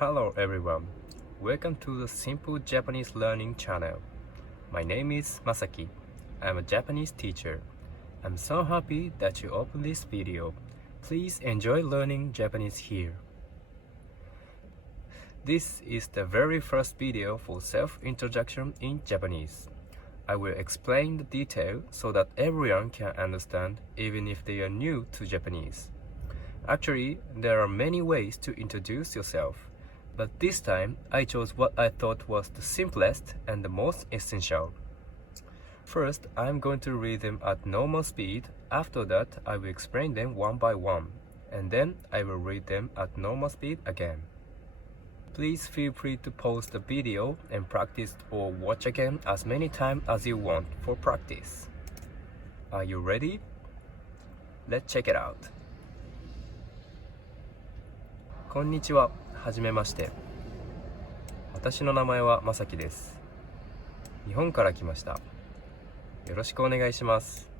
Hello everyone, welcome to the Simple Japanese Learning channel. My name is Masaki. I'm a Japanese teacher. I'm so happy that you opened this video. Please enjoy learning Japanese here. This is the very first video for self-introduction in Japanese. I will explain the detail so that everyone can understand even if they are new to Japanese. Actually, there are many ways to introduce yourself, but this time I chose what I thought was the simplest and the most essential. First, I'm going to read them at normal speed. After that, I will explain them one by one, and then I will read them at normal speed again. Please feel free to pause the video and practice or watch again as many times as you want for practice. Are you ready? Let's check it out. こんにちは。はじめまして。私の名前はまさきです。日本から来ました。よろしくお願いします。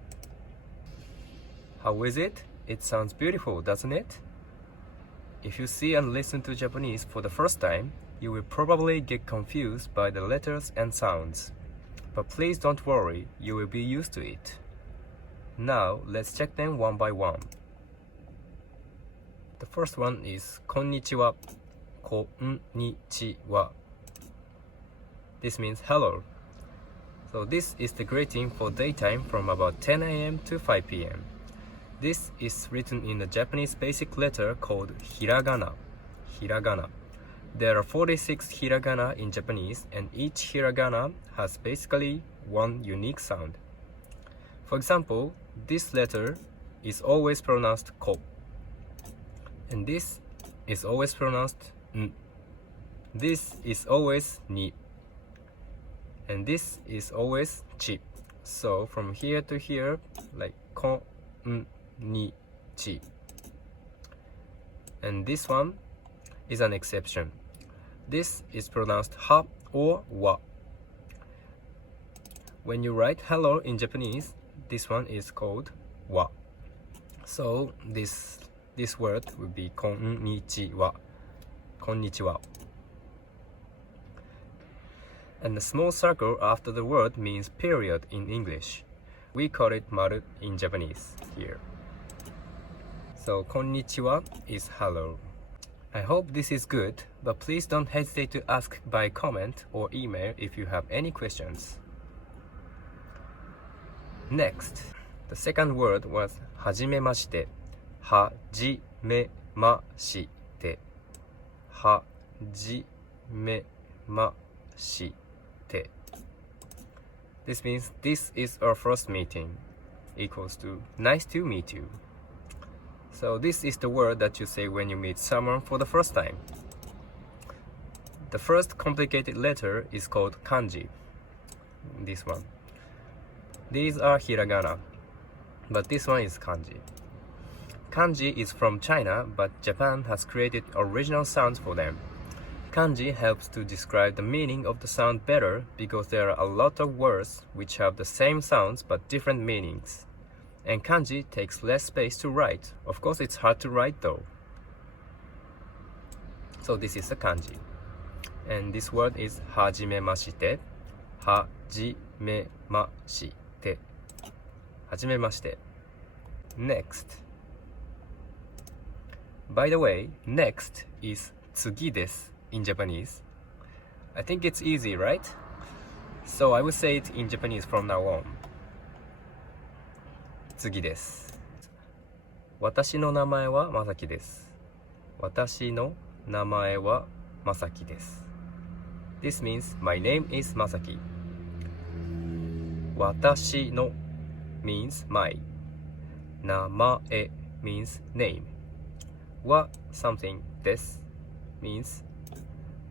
How is it? It sounds beautiful, doesn't it? If you see and listen to Japanese for the first time, you will probably get confused by the letters and sounds. But please don't worry, you will be used to it. Now, let's check them one by one. The first one is こんにちは。こんにちは. This means hello. So this is the greeting for daytime from about 10 a.m. to 5 p.m. This is written in the Japanese basic letter called hiragana. Hiragana. There are 46 hiragana in Japanese, and each hiragana has basically one unique sound. For example, this letter is always pronounced ko, and this is always pronounced n. This is always ni, and this is always chi. So from here to here, like ko, n, ni, chi. And this one is an exception. This is pronounced ha or wa. When you write hello in Japanese, this one is called wa. So this word would be konnichiwa. Konnichiwa. And the small circle after the word means period in English. We call it maru in Japanese here. So konnichiwa is hello. I hope this is good, but please don't hesitate to ask by comment or email if you have any questions. Next, the second word was はじめまして。はじめまして。はじめまして。This means this is our first meeting, equals to nice to meet you. So this is the word that you say when you meet someone for the first time. The first complicated letter is called kanji. This one. These are hiragana, but this one is kanji. Kanji is from China, but Japan has created original sounds for them. Kanji helps to describe the meaning of the sound better because there are a lot of words which have the same sounds but different meanings. And kanji takes less space to write. Of course, it's hard to write though. So this is a kanji. And this word is はじめまして。はじめまして。はじめまして。Next. By the way, next is 次です in Japanese. I think it's easy, right? So I will say it in Japanese from now on. 次です。私の名前はまさきです。私の名前はまさきです。This means my name is Masaki. 私の means my. 名前 means name. は something です means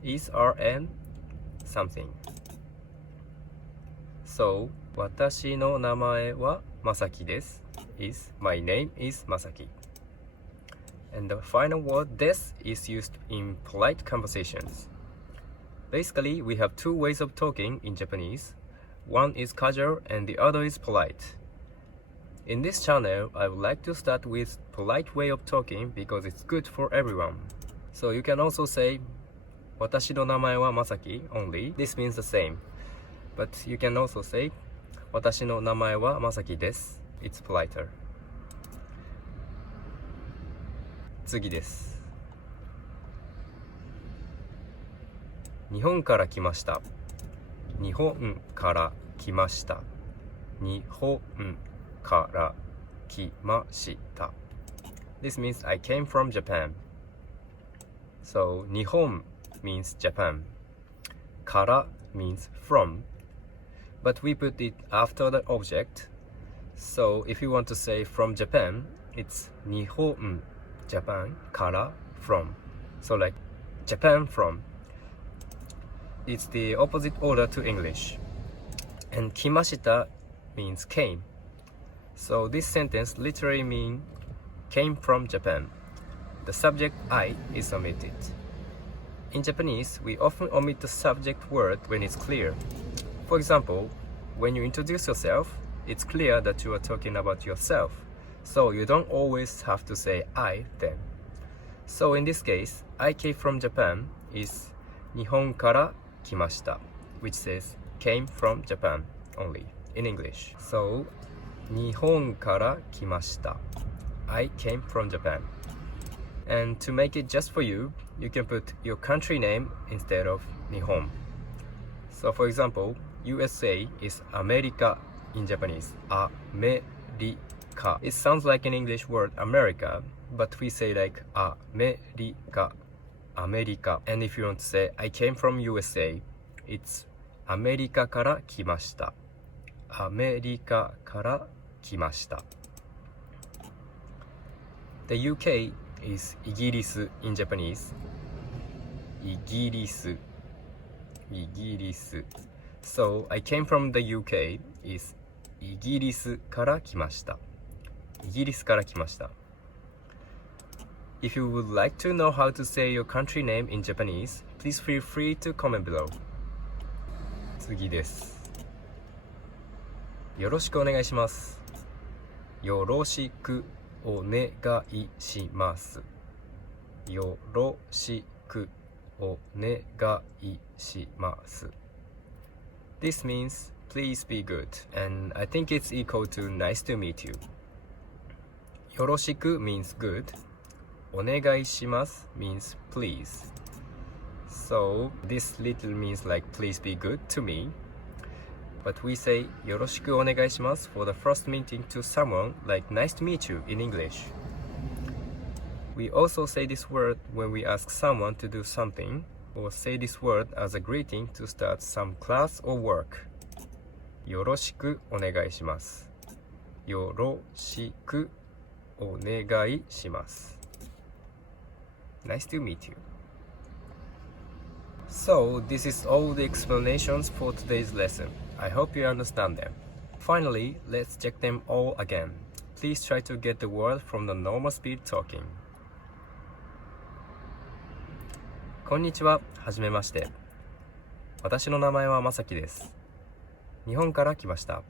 is or an something. So 私の名前はまさきです is my name is Masaki. And the final word です is used in polite conversations. Basically, we have two ways of talking in Japanese. One is casual and the other is polite. In this channel, I would like to start with polite way of talking because it's good for everyone. So you can also say 私の名前はまさき only. This means the same. But you can also say 私の名前はまさきです。It's politer. 次です。日本から来ました。日本から来ました。日本から来ました。This means I came from Japan. So 日本 means Japan. から means from. But we put it after the object. So if you want to say from Japan, it's 日本 Japan から from. So like Japan from. It's the opposite order to English. And 来ました means came. So this sentence literally means came from Japan. The subject I is omitted. In Japanese, we often omit the subject word when it's clear. For example, when you introduce yourself, it's clear that you are talking about yourself. So you don't always have to say I then. So in this case, I came from Japan is 日本から来ました, which says came from Japan only in English. So 日本から来ました. I came from Japan. And to make it just for you, you can put your country name instead of 日本. So for example, USA is America in Japanese. America. It sounds like an English word America, but we say like America. America. And if you want to say I came from USA, it's アメリカから来ました。アメリカから来ました。The UK is イギリス in Japanese. イギリス。イギリス。So, I came from the UK is イギリスから来ました。イギリスから来ました。If you would like to know how to say your country name in Japanese, please feel free to comment below. 次です。よろしくお願いします。よろしくお願いします。よろしくお願いします。This means please be good, and I think it's equal to nice to meet you. よろしく means good. お願いします means please. So this little means like please be good to me. But we say よろしくお願いします for the first meeting to someone like nice to meet you in English. We also say this word when we ask someone to do something, or say this word as a greeting to start some class or work. よろしくお願いします。よろしくお願いします。Nice to meet you. So, this is all the explanations for today's lesson. I hope you understand them. Finally, let's check them all again. Please try to get the word from the normal speed talking. こんにちは、はじめまして。私の名前はまさきです。日本から来ました。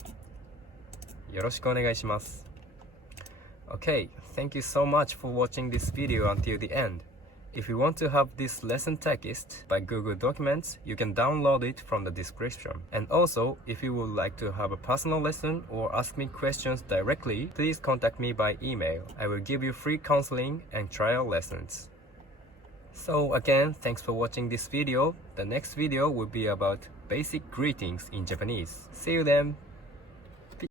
よろしくお願いします。Okay, thank you so much for watching this video until the end. If you want to have this lesson text by Google Documents, you can download it from the description. And also, if you would like to have a personal lesson or ask me questions directly, please contact me by email. I will give you free counseling and trial lessons. So again, thanks for watching this video. The next video will be about basic greetings in Japanese. See you then!